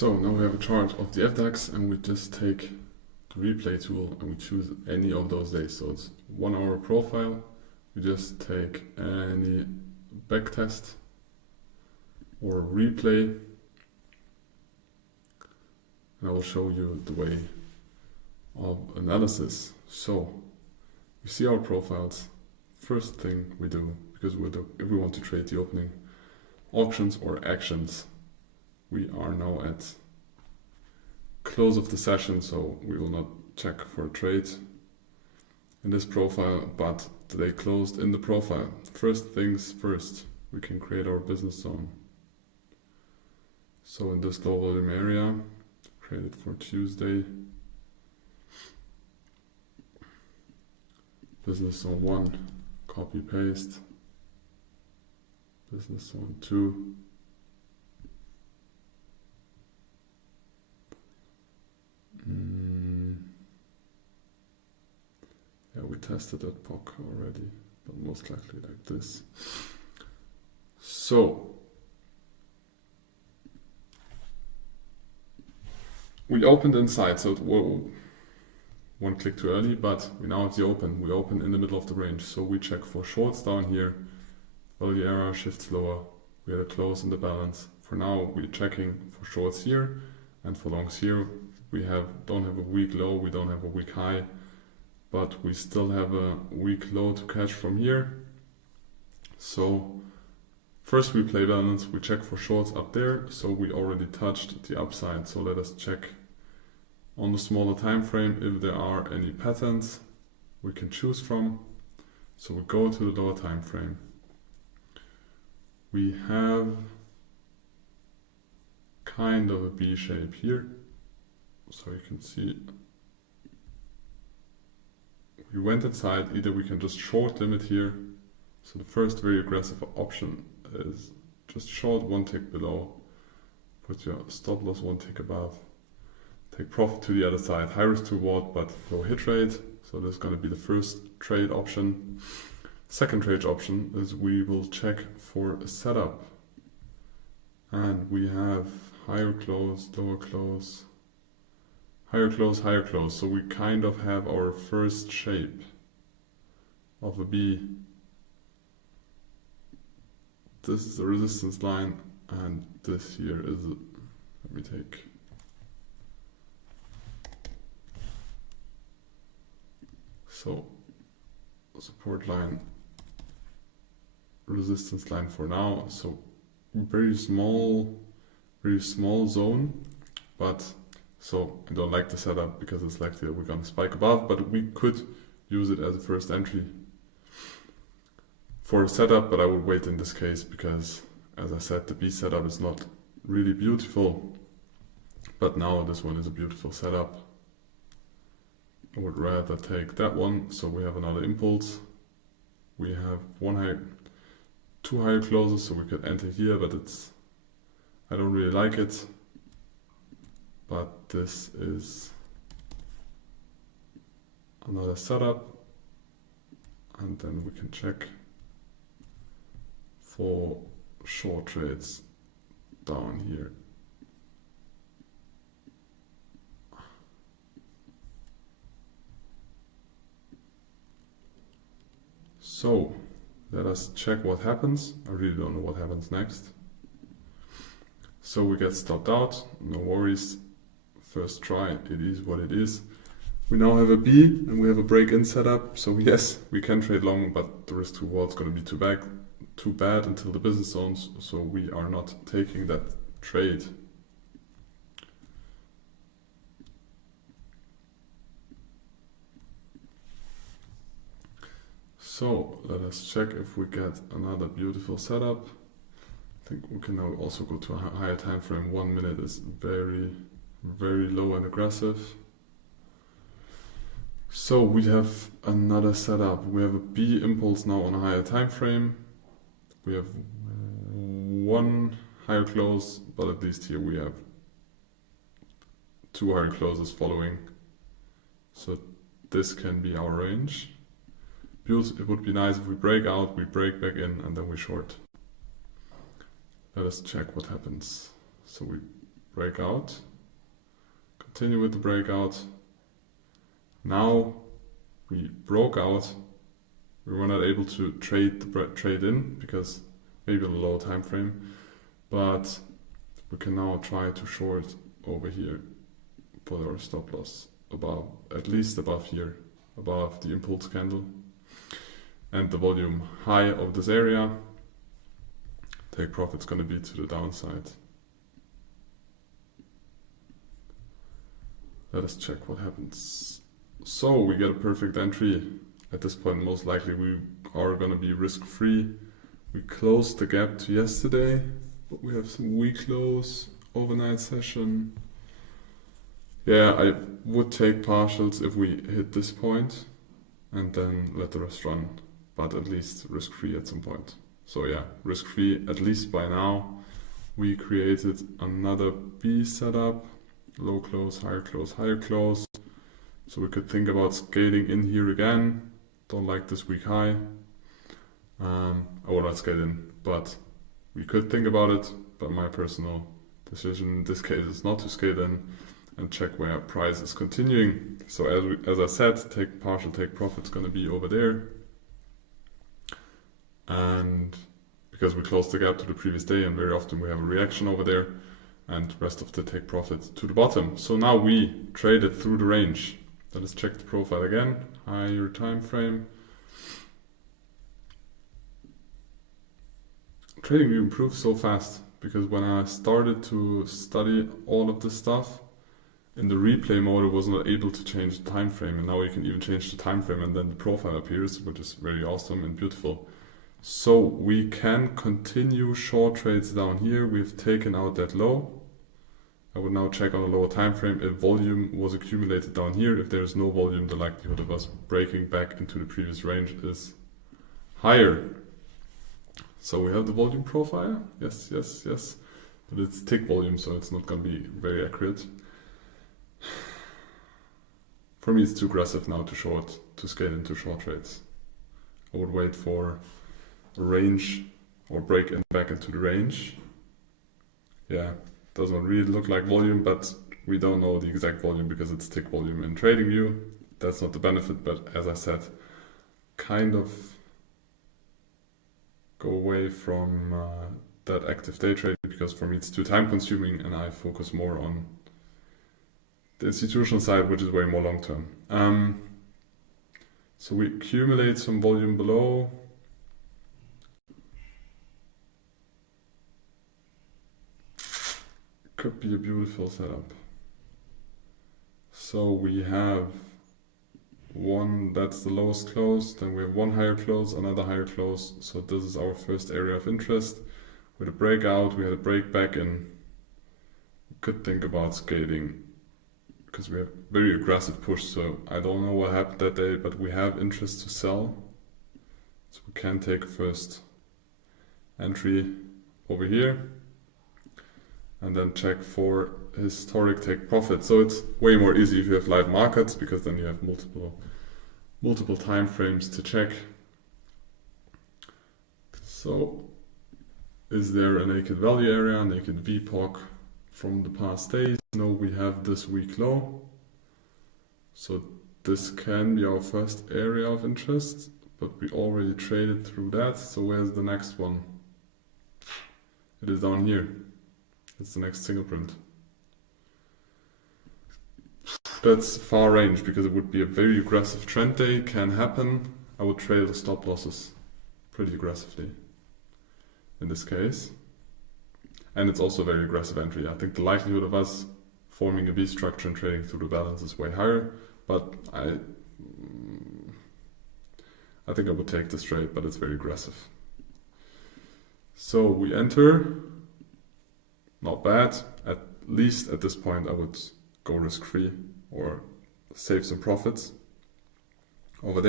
So now we have a chart of the FDAX and we just take the replay tool and we choose any of those days. So it's 1 hour profile. We just take any backtest or replay and I will show you the way of analysis. So we see our profiles. First thing we do, because if we want to trade the opening auctions or actions, we are now at close of the session, so we will not check for a trade in this profile, but they closed in the profile. First things first, we can create our business zone. So in this low volume area, create it for Tuesday. Business zone 1, copy paste. Business zone 2. Yeah, we tested that POC already, but most likely like this. So we opened inside, so whoa, one click too early, but we now have the open. We open in the middle of the range, so we check for shorts down here. Value error shifts lower. We had a close in the balance. For now, we're checking for shorts here and for longs here. We don't have a weak low, we don't have a weak high, but we still have a weak low to catch from here. So first we play balance, we check for shorts up there, so we already touched the upside. So let us check on the smaller time frame if there are any patterns we can choose from. So we go to the lower time frame. We have kind of a B shape here. So you can see we went inside. Either we can just short limit here. So the first very aggressive option is just short one tick below, put your stop loss one tick above, take profit to the other side, high risk to reward but low hit rate. So this is going to be the first trade option. Second trade option is we will check for a setup, and we have higher close, lower close, higher close, higher close. So we kind of have our first shape of a B. This is the resistance line, and this here is, let me take, so support line, resistance line for now. So very small zone, but so I don't like the setup because it's likely that we're going to spike above, but we could use it as a first entry for a setup, but I would wait in this case because, as I said, the B setup is not really beautiful, but now this one is a beautiful setup. I would rather take that one. So we have another impulse. We have two higher closes, so we could enter here, but I don't really like it. But this is another setup, and then we can check for short trades down here. So let us check what happens. I really don't know what happens next. So we get stopped out, no worries. First try, it is what it is. We now have a B and we have a break-in setup. So yes, we can trade long, but the risk to reward is going to be too bad until the business zones. So we are not taking that trade. So let us check if we get another beautiful setup. I think we can now also go to a higher time frame. 1 minute is very low and aggressive. So we have another setup. We have a B impulse now on a higher time frame. We have one higher close, but at least here we have two higher closes following. So this can be our range. It would be nice if we break out, we break back in, and then we short. Let us check what happens. So we breakout, continue with the breakout. Now we broke out. We were not able to trade in because maybe on a low time frame, but we can now try to short over here, put our stop loss above, at least above here, above the impulse candle and the volume high of this area. Take profit's going to be to the downside. Let us check what happens. So we get a perfect entry. At this point, most likely we are going to be risk-free. We closed the gap to yesterday, but we have some weak close, overnight session. Yeah, I would take partials if we hit this point and then let the rest run, but at least risk-free at some point. So yeah, risk-free at least by now. We created another B setup, low close, higher close, higher close. So we could think about scaling in here again. Don't like this weak high. I will not scale in, but we could think about it. But my personal decision in this case is not to scale in and check where price is continuing. So as I said, take partial take profit's going to be over there. And because we closed the gap to the previous day and very often we have a reaction over there and rest of the take profit to the bottom. So now we traded through the range. Let us check the profile again, higher time frame. Trading view improved so fast because when I started to study all of this stuff, in the replay mode I was not able to change the time frame, and now you can even change the time frame and then the profile appears, which is very awesome and beautiful. So we can continue short trades down here. We've taken out that low. I would now check on a lower time frame if volume was accumulated down here. If there is no volume, the likelihood of us breaking back into the previous range is higher. So we have the volume profile. Yes, yes, yes. But it's tick volume, so it's not going to be very accurate. For me, it's too aggressive now to scale into short trades. I would wait for a range or break in back into the range. Yeah. Doesn't really look like volume, but we don't know the exact volume because it's tick volume in TradingView. That's not the benefit, but as I said, kind of go away from that active day trading because for me it's too time consuming and I focus more on the institutional side, which is way more long term. So we accumulate some volume below. Could be a beautiful setup. So we have one, that's the lowest close, then we have one higher close, another higher close. So this is our first area of interest. With a breakout, we had a break back in. We could think about scaling because we have very aggressive push. So I don't know what happened that day, but we have interest to sell. So we can take first entry over here. And then check for historic take profit. So it's way more easy if you have live markets because then you have multiple time frames to check. So is there a naked value area, naked VPOC from the past days? No, we have this week low. So this can be our first area of interest, but we already traded through that. So where's the next one? It is down here. It's the next single print. That's far range because it would be a very aggressive trend day, can happen. I would trade the stop losses pretty aggressively in this case. And it's also a very aggressive entry. I think the likelihood of us forming a V structure and trading through the balance is way higher, but I think I would take this trade, but it's very aggressive. So we enter. Not bad. At least at this point I would go risk-free or save some profits. Over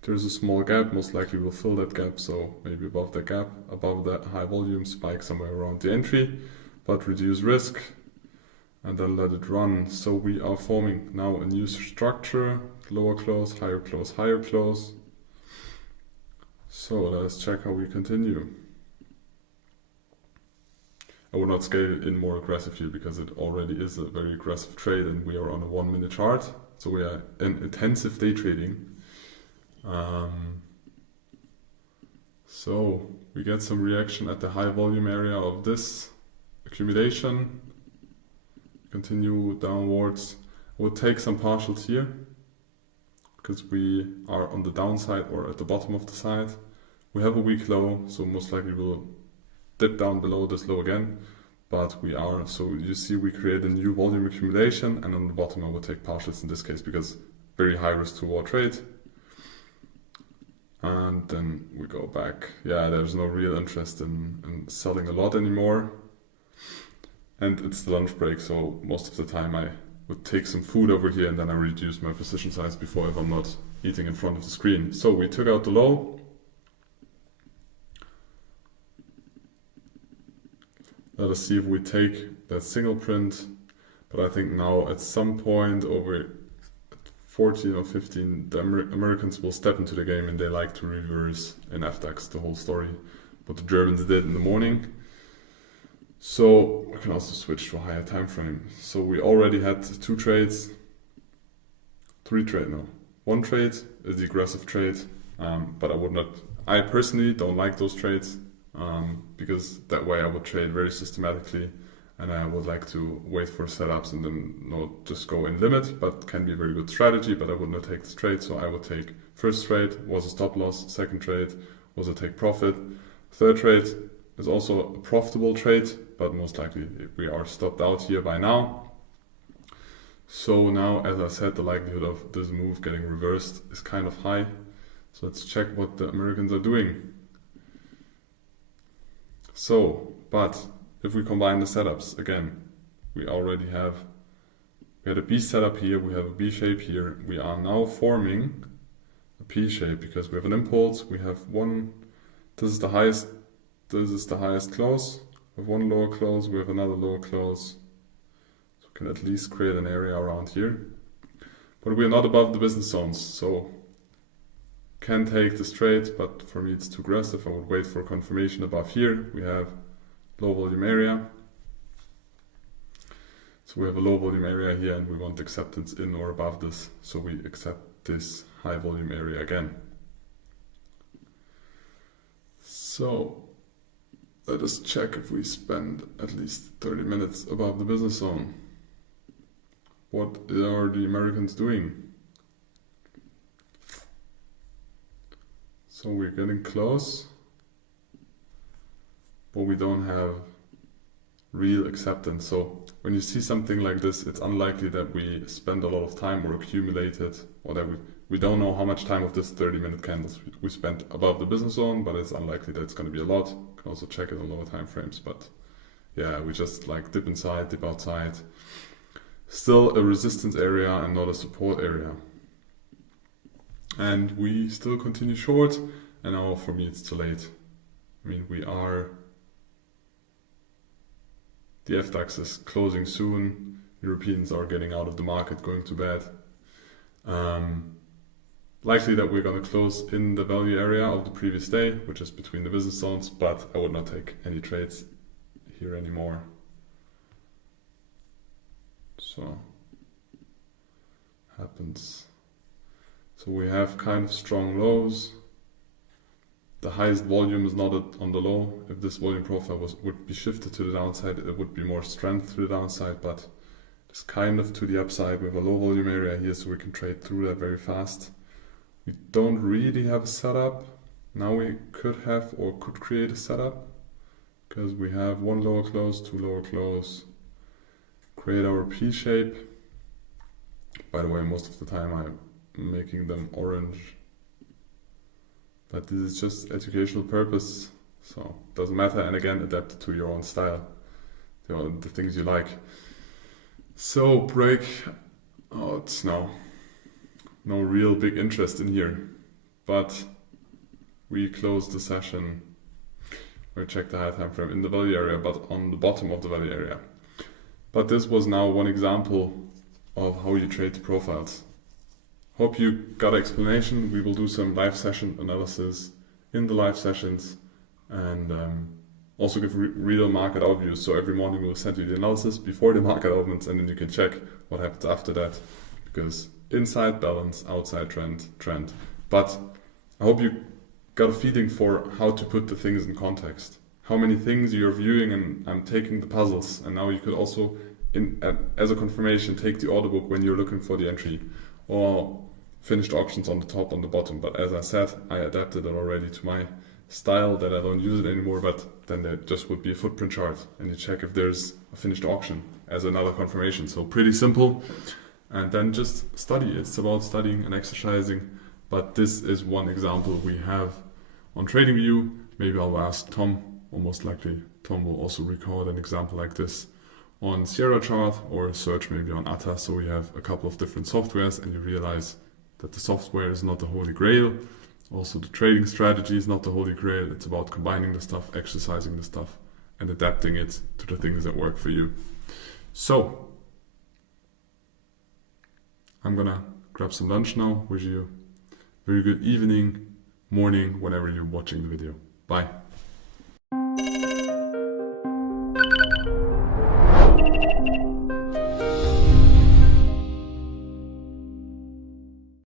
there's a small gap, most likely we'll fill that gap, so maybe above that gap, above that high volume spike somewhere around the entry, but reduce risk and then let it run. So we are forming now a new structure, lower close, higher close, higher close. So let's check how we continue. I would not scale in more aggressively because it already is a very aggressive trade and we are on a 1 minute chart. So we are in intensive day trading. So we get some reaction at the high volume area of this accumulation. Continue downwards. I will take some partials here because we are on the downside or at the bottom of the side. We have a weak low, so most likely we'll dip down below this low again. But we are, so you see we create a new volume accumulation, and on the bottom I will take partials in this case because very high risk to reward trade. And then we go back. Yeah, there's no real interest in selling a lot anymore. And it's the lunch break, so most of the time I would take some food over here and then I reduce my position size before if I'm not eating in front of the screen. So we took out the low. Let us see if we take that single print. But I think now at some point over 14 or 15, the Americans will step into the game and they like to reverse in FDAX the whole story. What the Germans did in the morning. So we can also switch to a higher time frame. So we already had 2 trades, 3 trade now. 1 trade is the aggressive trade, but I personally don't like those trades because that way I would trade very systematically and I would like to wait for setups and then not just go in limit, but can be a very good strategy, but I would not take this trade. So I would take first trade was a stop loss, second trade was a take profit, third trade is also a profitable trade, but most likely we are stopped out here by now. So now, as I said, the likelihood of this move getting reversed is kind of high. So let's check what the Americans are doing. So, but if we combine the setups, again, we had a B setup here, we have a B shape here. We are now forming a P shape because we have an impulse, we have one, this is the highest close. We have one lower close, we have another lower close. So we can at least create an area around here. But we are not above the business zones, so can take this trade, but for me it's too aggressive. I would wait for confirmation above here. We have low volume area. So we have a low volume area here and we want acceptance in or above this. So we accept this high volume area again. So let us check if we spend at least 30 minutes above the business zone. What are the Americans doing? So we're getting close, but we don't have real acceptance. So when you see something like this, it's unlikely that we spend a lot of time or accumulate it, or that we don't know how much time of this 30-minute candles we spent above the business zone, but it's unlikely that it's going to be a lot. You can also check it on lower time frames, but yeah, we just like dip inside, dip outside. Still a resistance area and not a support area. And we still continue short, and now for me it's too late. I mean, the FDAX is closing soon, Europeans are getting out of the market, going to bed. Likely that we're going to close in the value area of the previous day, which is between the business zones, but I would not take any trades here anymore. So, happens. So we have kind of strong lows. The highest volume is not on the low. If this volume profile would be shifted to the downside, it would be more strength to the downside, but it's kind of to the upside. We have a low volume area here, so we can trade through that very fast. We don't really have a setup. Now we could have or could create a setup because we have one lower close, two lower close, create our P shape. By the way, most of the time I'm making them orange, but this is just educational purpose, so it doesn't matter, and again adapt it to your own style, the things you like. So break out now. No real big interest in here, but we close the session. We check the high time frame in the value area, but on the bottom of the value area. But this was now one example of how you trade the profiles. Hope you got an explanation. We will do some live session analysis in the live sessions, and Also give real market overviews. So every morning we'll send you the analysis before the market opens, and then you can check what happens after that. Because inside balance, outside trend. But I hope you got a feeling for how to put the things in context. How many things you're viewing, and I'm taking the puzzles. And now you could also, as a confirmation, take the order book when you're looking for the entry, or finished auctions on the top, on the bottom. But as I said, I adapted it already to my style that I don't use it anymore, but then there just would be a footprint chart, and you check if there's a finished auction as another confirmation. So pretty simple, and then just study. It's about studying and exercising, but this is one example we have on TradingView. Maybe I'll ask Tom, or most likely Tom will also record an example like this on Sierra chart, or search maybe on ATA. So we have a couple of different softwares, and you realize that the software is not the holy grail. Also, the trading strategy is not the holy grail. It's about combining the stuff, exercising the stuff, and adapting it to the things that work for you. So, I'm gonna grab some lunch now. Wish you a very good evening, morning, whenever you're watching the video. Bye.